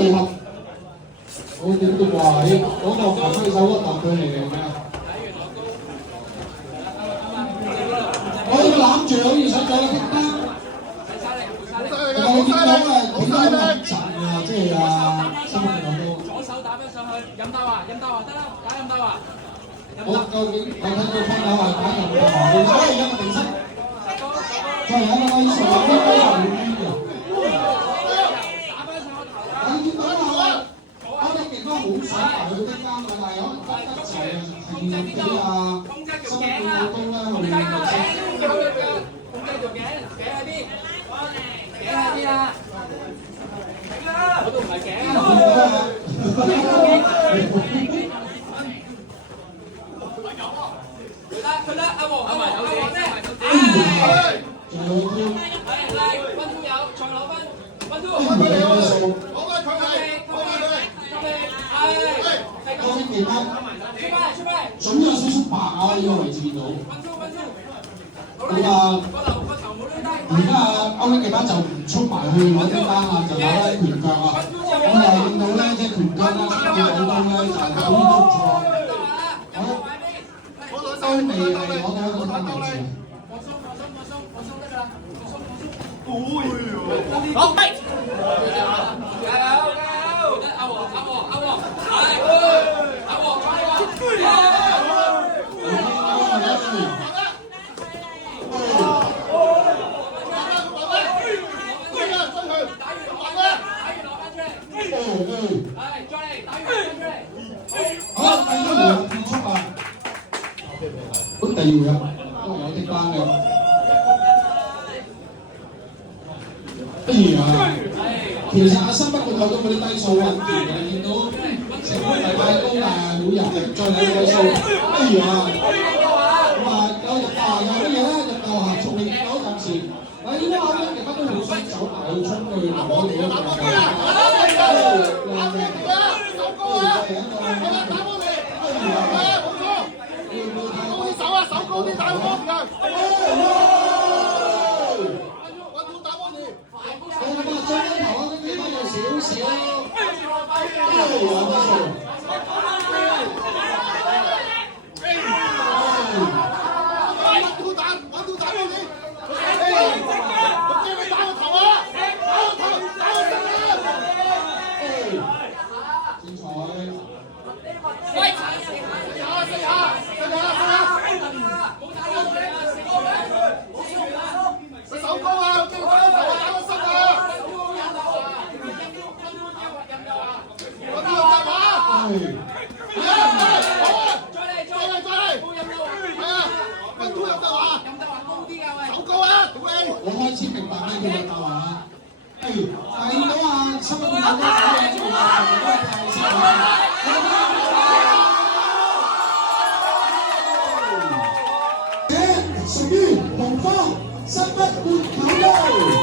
回合，我點都話你嗰個排推手嗰個特距離嚟嘅。我呢個攬住好似想做個踢單。我見到啊，佢都好密集啊，即係啊，新朋友都。左手打翻上去，任鬥啊，任鬥啊，得啦，打任鬥啊。我究竟我睇到分友係打任鬥啊，你所以有個定室。再有一個威數，應該係會冤嘅。你見到啊，我哋地方好想埋去得啱嘅，但係可能得滯啊，係俾啊新朋友都咧去定室。控制條頸，頸喺邊？頸喺邊啊？嗰度唔係頸啊！佢得，阿黃啫。嚟，溫都有，再攞分，溫都。好嘅，佢係，係。嗰邊地方出牌。總有少少白啊，呢個位置見到。咁啊，而家啊歐英地班就唔出埋去攞啲單啊，就攞啲拳腳啊。咁啊見到咧，即係拳腳啦，見到咧就係好唔錯。都未係攞到一個單位置。好，加油！阿黃，好，第一回合結束啊！咁第二回合都有啲單嘅。哎呀，其實阿森不過睇到嗰啲低數穩健嘅，見到成本唔係太高，但係每日再有低數。哎呀，咁啊有入球有乜嘢咧？入球行從未見到暫時。嗱，應該歐英地班都好想走埋去衝去拿嗰個嘅。高啲打個波時間，將頭啊，跟住翻有少少，手高啊！跟住打個頭啊，打個身啊！我啲用得話，係啊，好啊，再嚟，係啊，溫都有得話，手高啊，同你。我開始明白咩叫有得話。係，但係到啊，新聞有啲嘢做屬於紅方，失不換球。